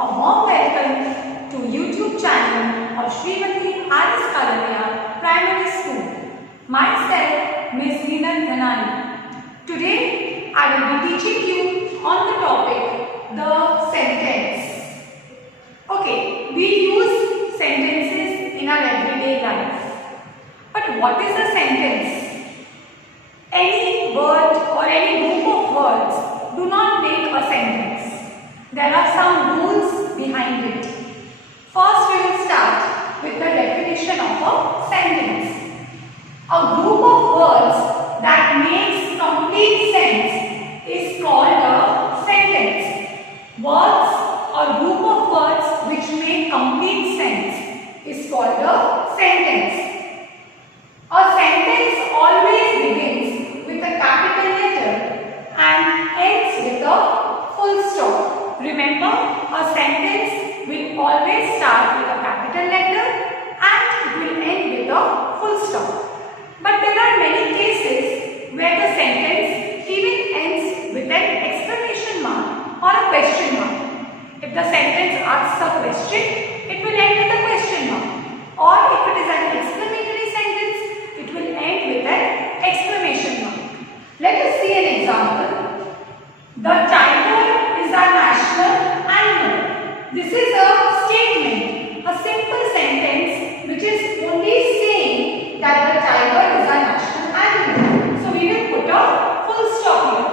A warm welcome to YouTube channel of Smt.R.S.Kalaria Primary School. Myself, Ms. Zeenat Dhanani. Today, I will be teaching you on the topic, the sentence. Okay, we use sentences in our everyday life. But what is a sentence? Any word or any group of words do not make a sentence. There are some rules behind it. First, we will start with the definition of a sentence. A group of words that makes complete sense is called a sentence. Words or group of words which make complete sense is called a sentence. A sentence always begins with a capital letter and ends with a full stop. Remember, a sentence will always start with a capital letter and it will end with a full stop. But there are many cases where the sentence even ends with an exclamation mark or a question mark. If the sentence asks a question, it will end with a question mark. Or if it is an exclamatory sentence, it will end with an exclamation mark. Let us see an example. The tiger is our national animal. This is a statement, a simple sentence which is only saying that the tiger is our national animal. So we will put a full stop here.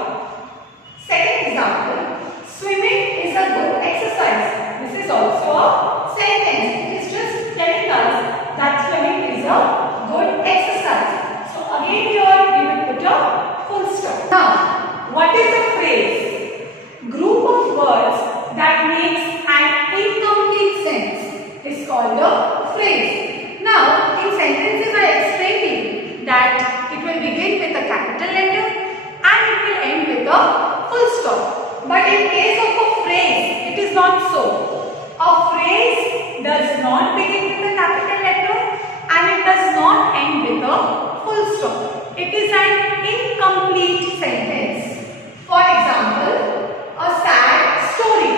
Second example, swimming is a good exercise. This is also a sentence. It is just telling us that swimming is a good exercise. So again here we will put a full stop. Now, what is a phrase? Group of words that makes an incomplete sense is called a phrase. Now, in sentences I explained to you that it will begin with a capital letter and it will end with a full stop. But in case of a phrase, it is not so. A phrase does not begin with a capital letter and it does not end with a full stop. It is an incomplete sentence. For example, a sad story.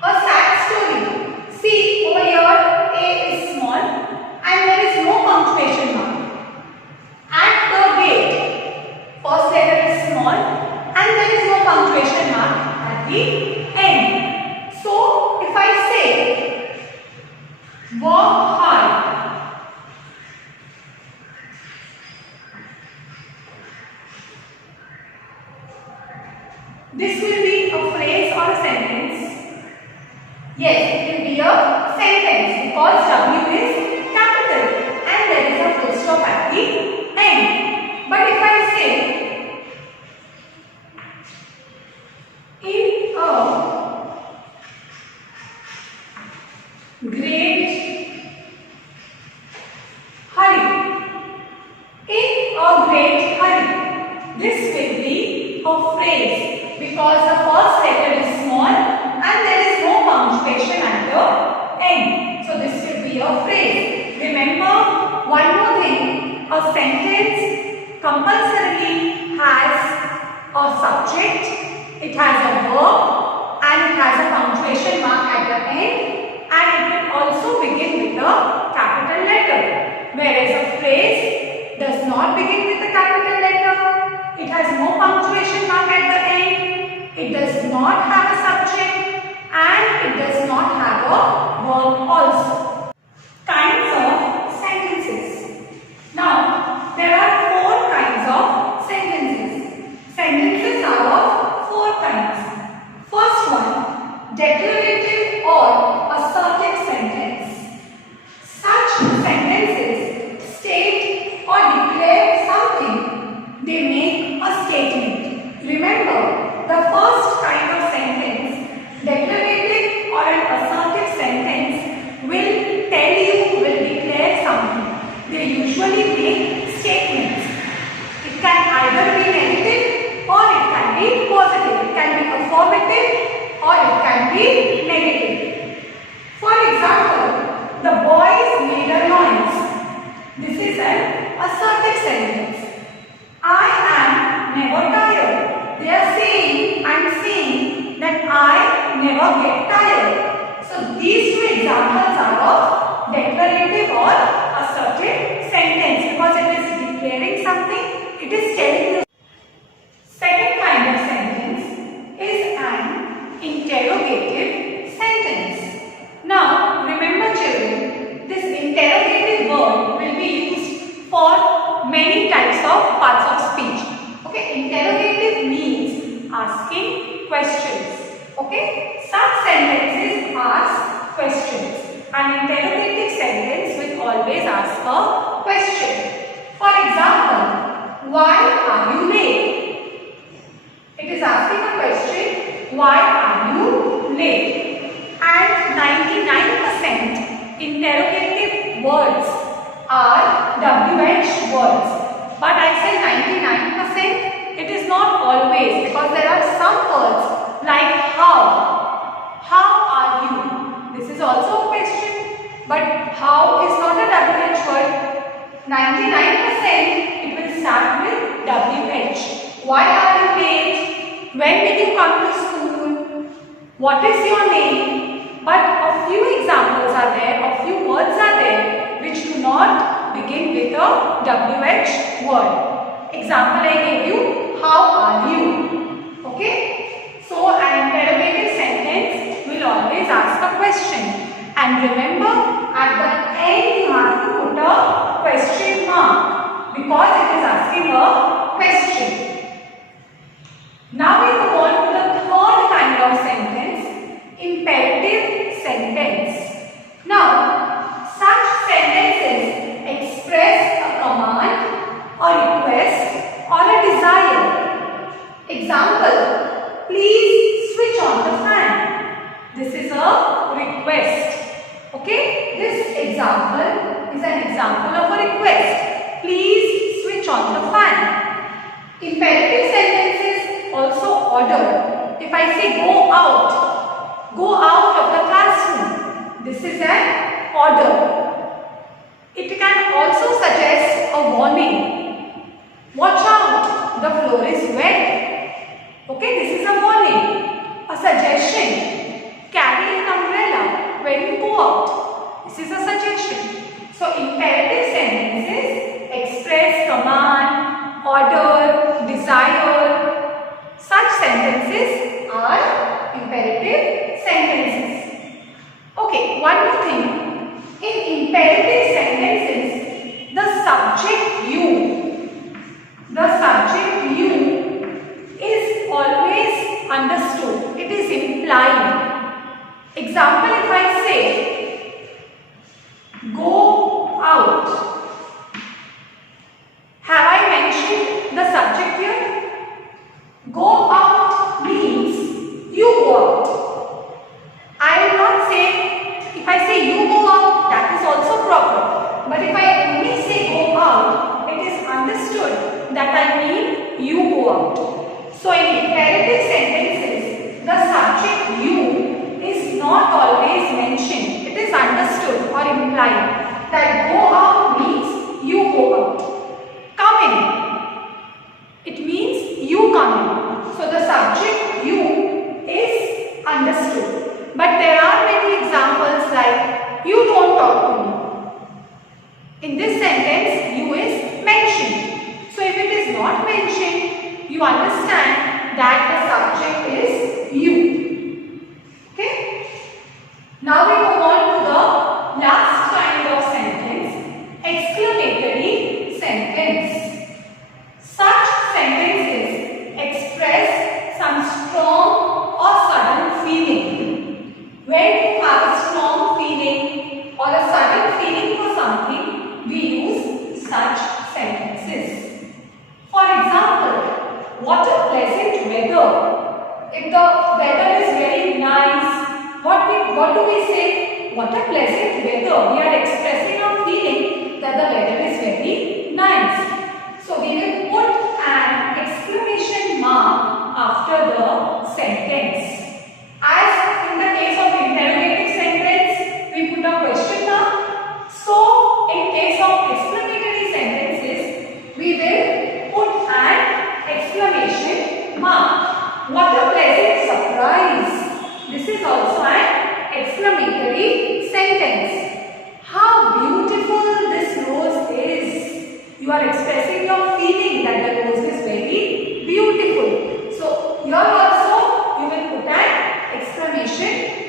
A sad story. See over here, A is small and there is no punctuation mark. At the gate, first letter is small and there is no punctuation mark at the end. So, if I say, walk hard. This will be a phrase or a sentence. Yes, it will be a sentence because W is capital and there is a full stop at the end. But if I say, in a great hurry, in a great hurry, this will be a phrase. Because the first letter is small and there is no punctuation at the end. So this will be a phrase. Remember one more thing. A sentence compulsorily has a subject, it has a verb and it has a punctuation mark at the end and it will also begin with a capital letter. Whereas a phrase does not begin with a capital letter, it has no punctuation mark at the end, it does not have a subject and it does not have a verb also. Kinds of sentences. Now, there are 4 kinds of sentences. Sentences are of 4 kinds. First one, declarative or assertive sentence. Such sentences state or declare something. They make a statement. Remember, the first kind of sentence, declarative or an assertive sentence, will tell you, will declare something. They usually make statements. It can either be negative or it can be positive. It can be affirmative or it can be never get tired. So these two examples are of declarative or assertive sentence because it is declaring something, it is telling you. Second kind of sentence is an interrogative sentence. Now remember children, this interrogative word will be used for many types of parts of speech. Okay, interrogative means asking questions. Okay, such sentences ask questions. An interrogative sentence will always ask a question. For example, why are you late? It is asking a question, why are you late? And 99% interrogative words are WH words. But I say 99%, it is not always, because there are some words like how. How are you? This is also a question, but how is not a WH word. 99% it will start with WH. Why are you late? When did you come to school? What is your name? But a few examples are there, a few words are there which do not begin with a WH word. Example I gave you, how are you? Okay? So an interrogative sentence will always ask a question. And remember, at the end you have to put a question mark because it is asking a question. Now we move on to the third kind of sentence, imperative sentence. Now, such sentences express a command, a request, or a desire. Example, please switch on the fan. This is a request. Okay, this example is an example of a request. Please switch on the fan. Imperative sentences also order. If I say go out of the classroom, this is an order. It can also suggest a warning. Watch out, the floor is wet. Okay, this is a warning. A suggestion. Carry an umbrella when you go out. This is a suggestion. So imperative sentences express command, order, desire. Such sentences are imperative sentences. Okay, one more thing. In imperative sentences, the subject you is always understood. It is implied. Example, if I say, go out. Have I mentioned the subject here? Go out means you go out. I will not say, if I say you go out, that is also proper. But if I only say go out, it is understood that I mean you go out. So in imperative sentences, the subject you is not always mentioned. It is understood or implied that go out means you go out. Come in. It means you come in. So the subject you is understood. But there are many examples like you don't talk to me. In this sentence, you is mentioned. So if it is not mentioned, you understand that the subject is you. Okay? Now we move on to the last kind of sentence, exclamatory sentence. Such sentences express some strong or sudden feeling. When you have a strong feeling or a sudden feeling for something, we use such sentences. For example, what a pleasant weather. If the weather is very nice, what do we say? What a pleasant weather. We are expressing our feeling that the weather is very nice. So we will put an exclamation mark after the sentence. As in the case of interrogative sentence, we put a question mark. So in case of exclamatory sentences, we will put an exclamation mark. What a pleasant surprise. This is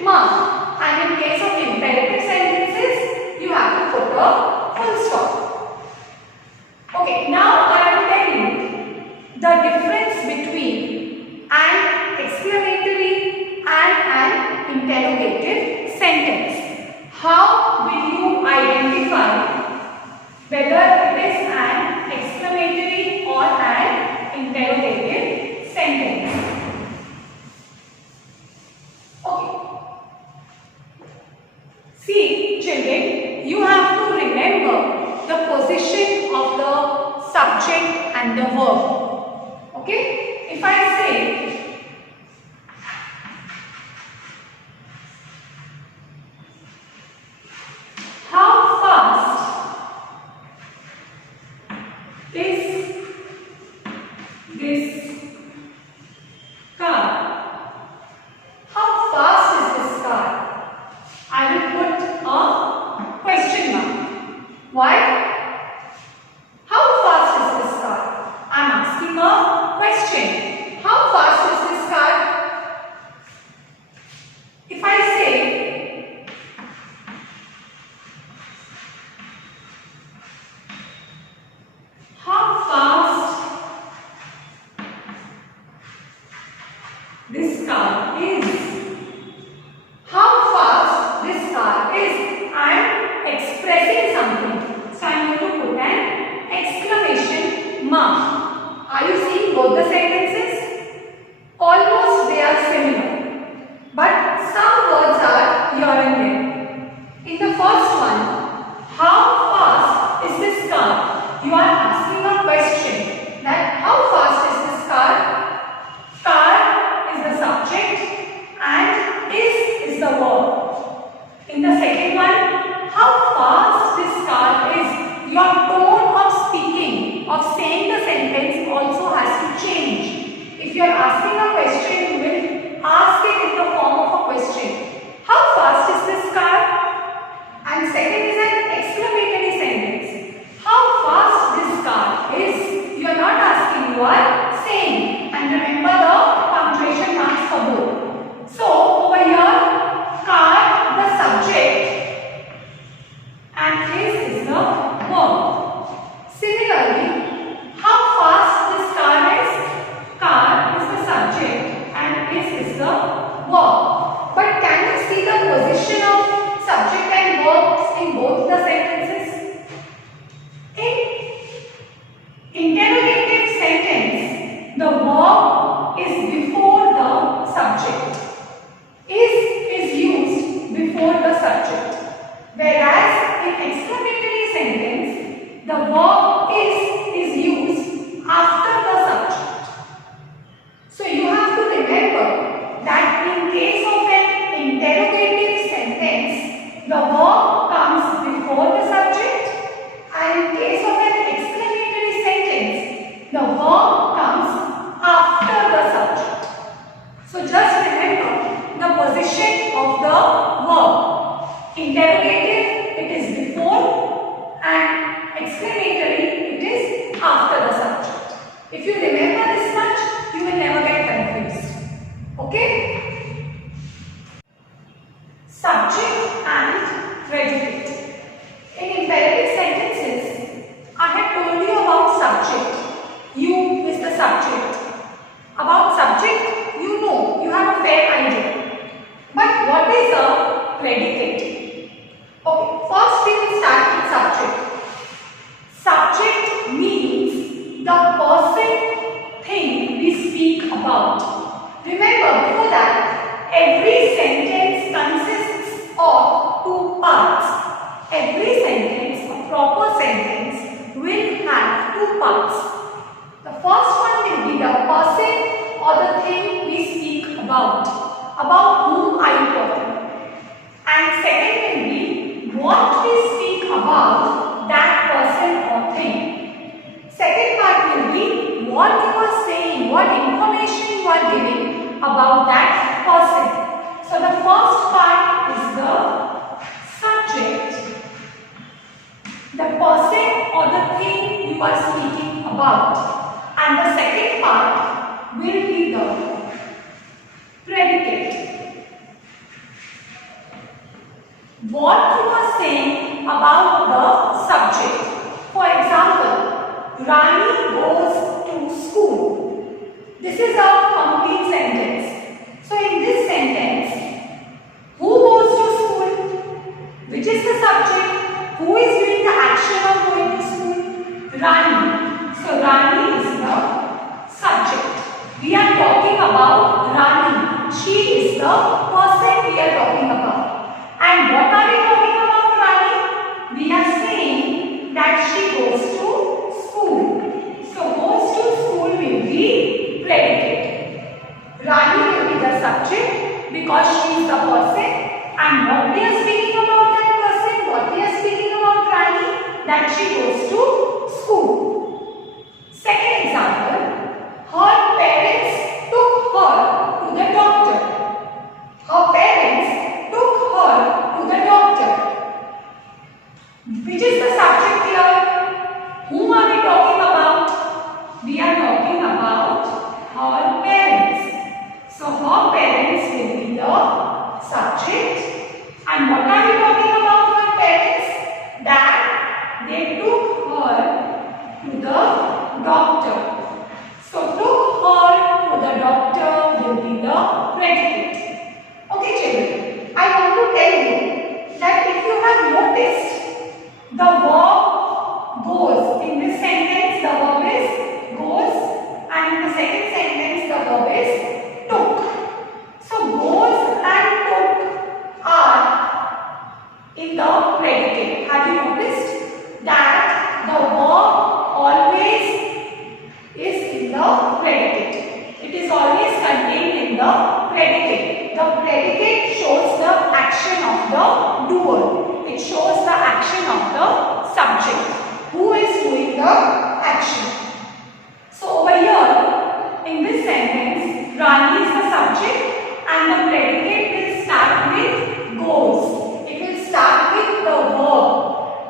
ma. And in case of imperative sentences, you have to put a full stop. Okay, now I will tell you the difference between an exclamatory and an interrogative sentence. How will you identify whether it is an exclamatory or an interrogative sentence? Okay. See, children, you have to remember the position of the subject and the verb. Okay? If I say, how fast is this car? How fast is this car? I will put a question mark. Why? How fast is this car? I am asking a question. How fast is this car? If I say, how fast this car is? How fast this car is? I am expressing something. So I am going to put an exclamation mark. Are you seeing both the sentences? Almost they are similar, but some words are here and there. In the first one, how fast is this car? You are asking a question that how fast is this car? Car is the subject and is the verb. In the second one, how fast this car is? Your tone of speaking, of saying the sentence also has to change. If you are asking a question, you will ask it in the form of a question. How fast is this car? And second is an exclamatory sentence. How fast this car is? You are not asking, you are saying. And remember the punctuation marks for both. So over here, car, the subject, and is the verb. Similarly, how fast this car is? Car is the subject and is the verb. But can you see the position of subject and verbs in both the sentences? In interrogative sentence, the verb is before the subject. Is used before the subject. Whereas in exclamatory sentence, the verb is used after the subject. So you have to remember that in case of an interrogative sentence, the verb comes before the subject, and in case of an exclamatory sentence, the verb comes after the subject. So just remember the position of the verb. Interrogative, it is before, and exclamatory, it is after the subject. If you remember this much, you will never get confused. Okay? Subject and predicate. In imperative sentences, I had told you about subject. You is the subject. About subject, you know, you have a fair idea. But what is a predicate? Okay, first we will start with subject. Subject means the person, thing we speak about. Remember, before that, every sentence consists of two parts. Every sentence, a proper sentence, will have two parts. The first one will be the person or the thing we speak about whom are you talking. And second will be what we speak about that person or thing. Second part will be what you are saying, what information you are giving about that person. So the first part is the subject what you are saying about the subject. For example, Rani goes to school. This is a complete sentence. So in this sentence, who goes to school? Which is the subject? Who is doing the action of going to school? Rani. So Rani is the subject. We are talking about Rani. She is the person we are talking about. And what are we talking about Rani? We are saying that she goes to school. So goes to school will be predicate. Rani will be the subject because she is the person. And what we are speaking about that person? What we are speaking about Rani? That she goes to school. Second example, her parents took her to the doctor. Her parents took her to the doctor. Which is the subject here? Whom are we talking about? We are talking about her parents. So her parents will be the subject. And what are we talking about her parents? That they took her to the doctor. So took her to the doctor will be the predicate. Okay children, I want to tell you that if you have noticed, the verb goes. In this sentence the verb is goes, and in the second sentence the verb is took. So goes and took are in the predicate. Have you noticed that the verb always is in the predicate? It is always contained in the predicate. The predicate shows the action of the doer. It shows the action of the subject. Who is doing the action? So over here, in this sentence, Rani is the subject and the predicate will start with goes. It will start with the verb.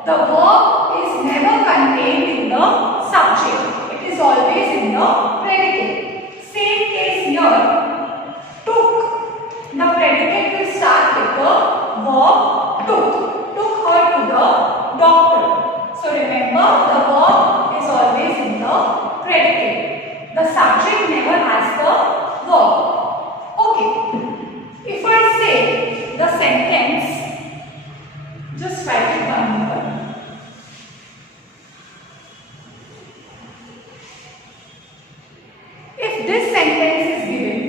The verb is never contained in the subject. It is always in the predicate. Same case here. Took. The predicate will start with the verb took. Took her to the doctor. So remember, the verb is always in the predicate. The subject never has the verb. Okay. If I say the sentence, just write it down here. If this sentence is given,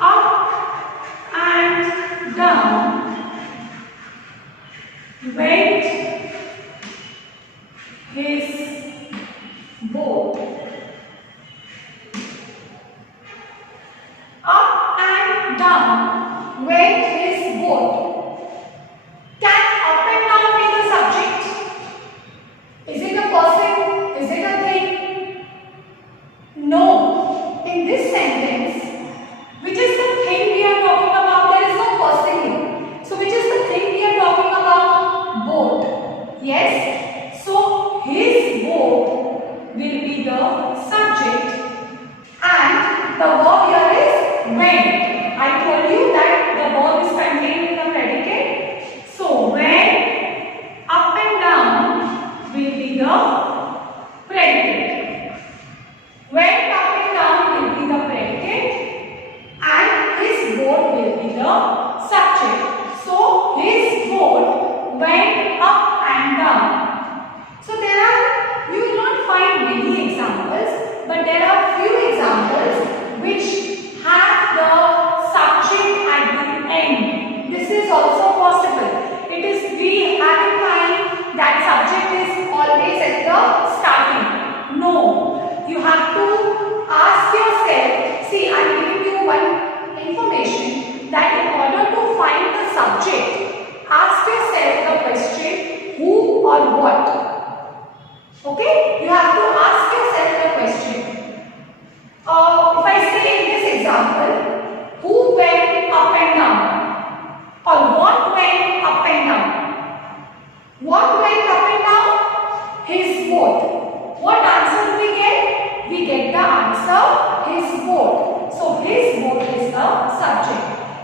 up and down went his boat. Up and down went his boat. Can up and down be the subject? Is it a person? Is it a thing? No. In this sentence, which is the thing we are talking about? There is no person here. So which is the thing we are talking about? Boat. Yes. So his boat will be the subject and the verb here is went. I told you that the verb is contained in the predicate. So went, up and down will be the predicate. Went up and down will be the predicate and his boat will be the subject. So his boat went up and down. So you will not find many examples, but there are few examples which have the subject at the end. This is also possible. We have in mind that subject is always at the starting. No, you have to ask yourself. See, I am giving you one information that in order to find the subject, ask yourself the question who or what. Okay? You have to ask yourself the question. If I say in this example, who went up and down? Or what went up and down? What went up and down? His boat. What answer do we get? We get the answer his boat.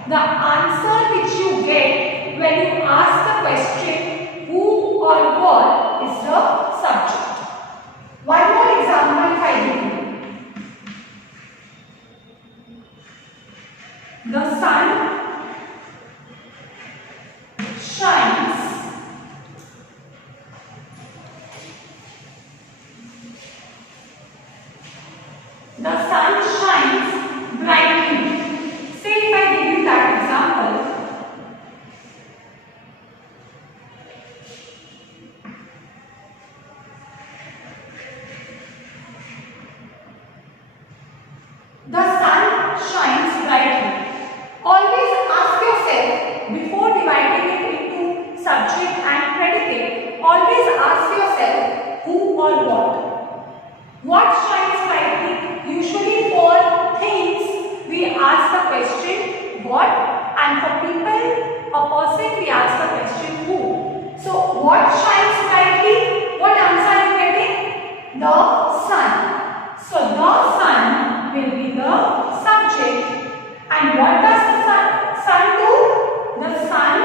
the answer which you get when you ask the question who or what is the subject. One more example if I give you. The sun shines brightly. Say if I give you that example. The sun shines brightly. Always ask yourself before dividing it into subject and predicate. Always ask yourself who or what. What shines brightly? Usually for things we ask the question what, and for people or person we ask the question who. So what shines brightly? What answer are you getting? The sun. So the sun will be the subject. And what does the sun do? The sun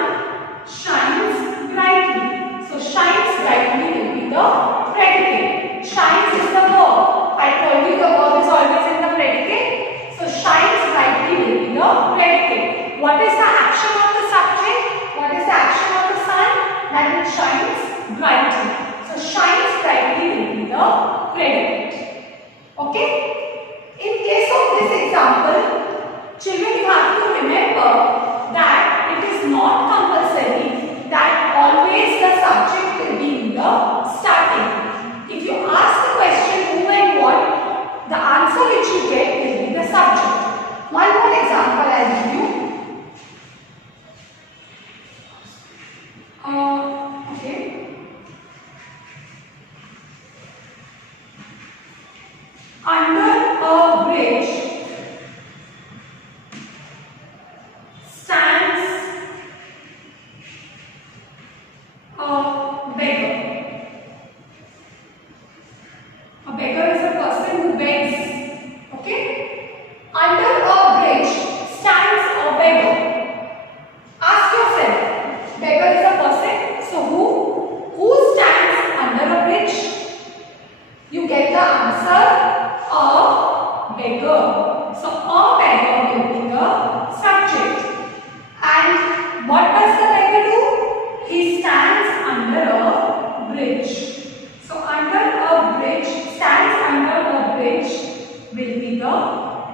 shines brightly. So shines brightly will be the predicate. Shines is the verb. I told you the verb is always in the predicate. So shines brightly will be the predicate. What is the action of the subject? What is the action of the sun? That it shines brightly. So shines brightly will be the predicate. Okay? In case of this example, children, you have to remember that it is not compulsory that always the subject will be in the starting. If you ask the question who and what, the answer which you get will be the subject. One more example I will give you. Okay. Under a bridge stands a beggar. A beggar is a person who begs. Okay? Under a bridge stands a beggar. Ask yourself, beggar is a person. So who stands under a bridge? You get the answer, a beggar. So a beggar will be the subject. And what does the beggar do? He stands under a bridge. So under a bridge, stands under a bridge will be the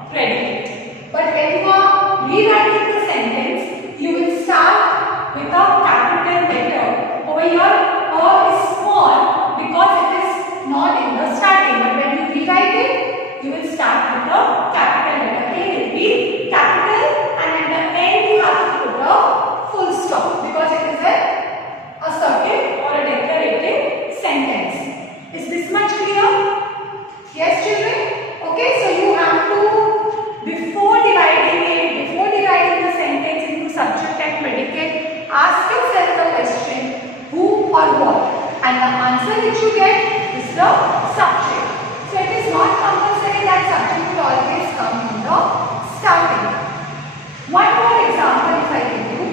predicate. But when you are rewriting the sentence, you will start with a capital letter. Over here, a is small because it is not in the starting. But when you rewrite it, you will start with a capital letter. A will be capital, and at the end you have to put a full stop because it is a assertive or a declarative sentence. Is this much clear? Yes, children? Okay, so you have to, before dividing the sentence into subject and predicate, ask yourself the question who or what, and the answer which you get is the subject. So it is not compulsory that subject will always come in the starting. One more example if I give you.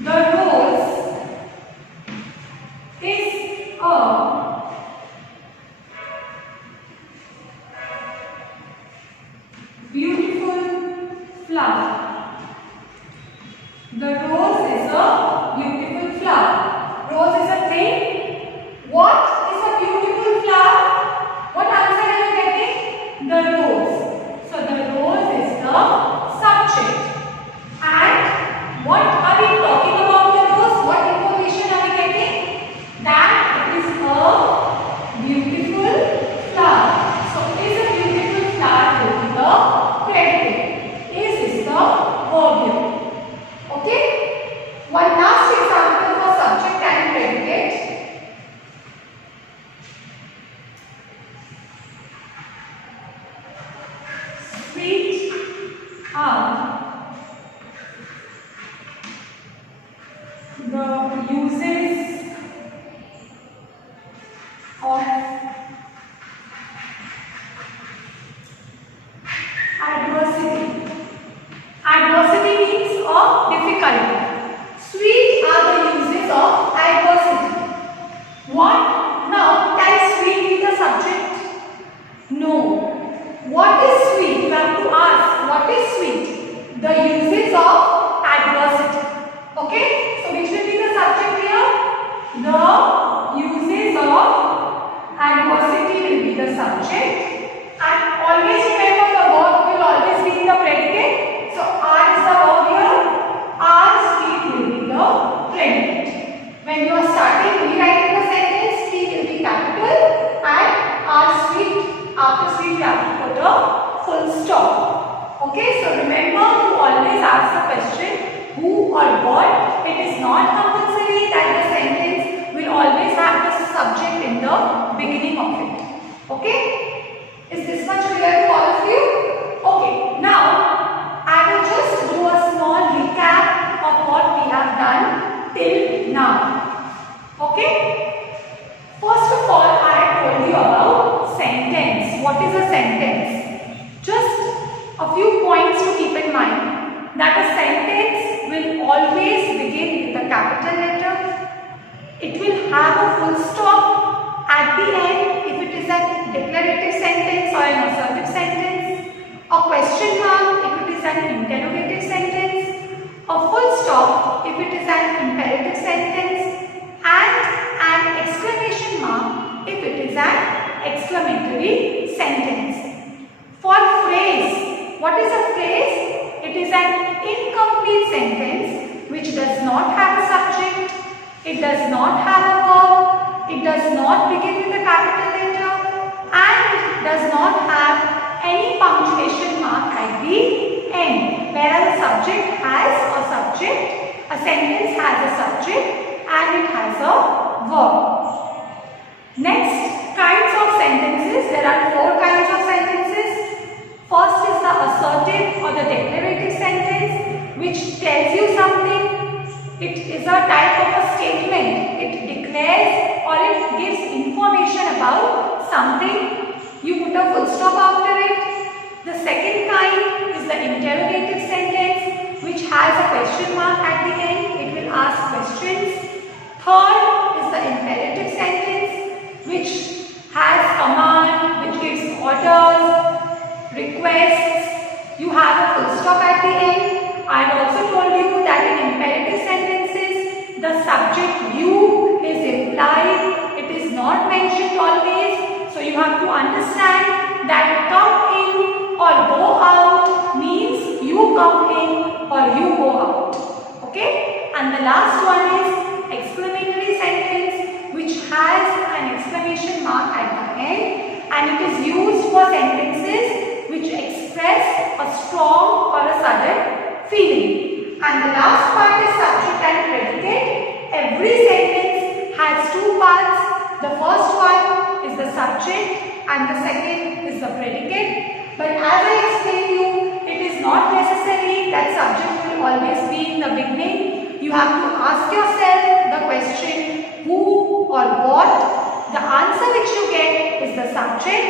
The rose is a beautiful flower. The rose is a beautiful flower. Rose is a thing. What is a beautiful flower? What answer are you getting? The rose. So the rose is the subject. And what are we talking about the rose? What information are we getting? That it is a beautiful flower. So is a beautiful flower will be the predicate. Is the verb here. Okay? One last example for subject and predicate. Sweet are the uses of subject, and always remember the verb will always be in the predicate. So are is the verb here, are sweet will be the predicate. When you are starting rewriting the sentence, T will be capital and are sweet, after sweet you have to put a full stop. Okay, so remember to always ask the question who or what. It is not compulsory that the sentence will always have the subject in the beginning of it. Okay, is this much clear to all of you? Okay, now I will just do a small recap of what we have done till now. Okay, first of all I have told you about sentence. What is a sentence? Just a few points to keep in mind, that a sentence will always begin with a capital letter. It will have a full stop at the end if it is a declarative sentence or an assertive sentence, a question mark if it is an interrogative sentence, a full stop if it is an imperative sentence, and an exclamation mark if it is an exclamatory sentence. For phrase, what is a phrase? It is an incomplete sentence which does not have a subject, it does not have a verb, it does not begin with a capital letter, and it does not have any punctuation mark at the end. Whereas a subject has a subject, a sentence has a subject and it has a verb. Next, kinds of sentences. There are 4 kinds of sentences. First is the assertive or the declarative sentence, which tells you something. It is a type of a statement. It declares or it gives information about something. You put a full stop after it. The second kind is the interrogative sentence, which has a question mark at the end. It will ask questions. Third is the imperative sentence, which has command, which gives orders, requests. You have a full stop at the end. I have also told you that in imperative sentences, the subject you is implied. It is not mentioned always. So you have to understand that come in or go out means you come in or you go out. Okay? And the last one is exclamatory sentence, which has an exclamation mark at the end, and it is used for sentences which express a strong or a sudden feeling. And the last part is subject and predicate. Every sentence has 2 parts. The first one is the subject and the second is the predicate. But as I explained you, it is not necessary that subject will always be in the beginning. You have to ask yourself the question who or what. The answer which you get is the subject,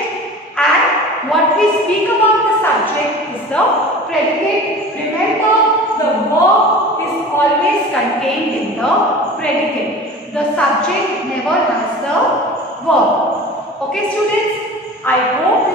and what we speak about the subject is the predicate. Remember, the verb is always contained in the predicate. The subject never has the verb. Okay students, I hope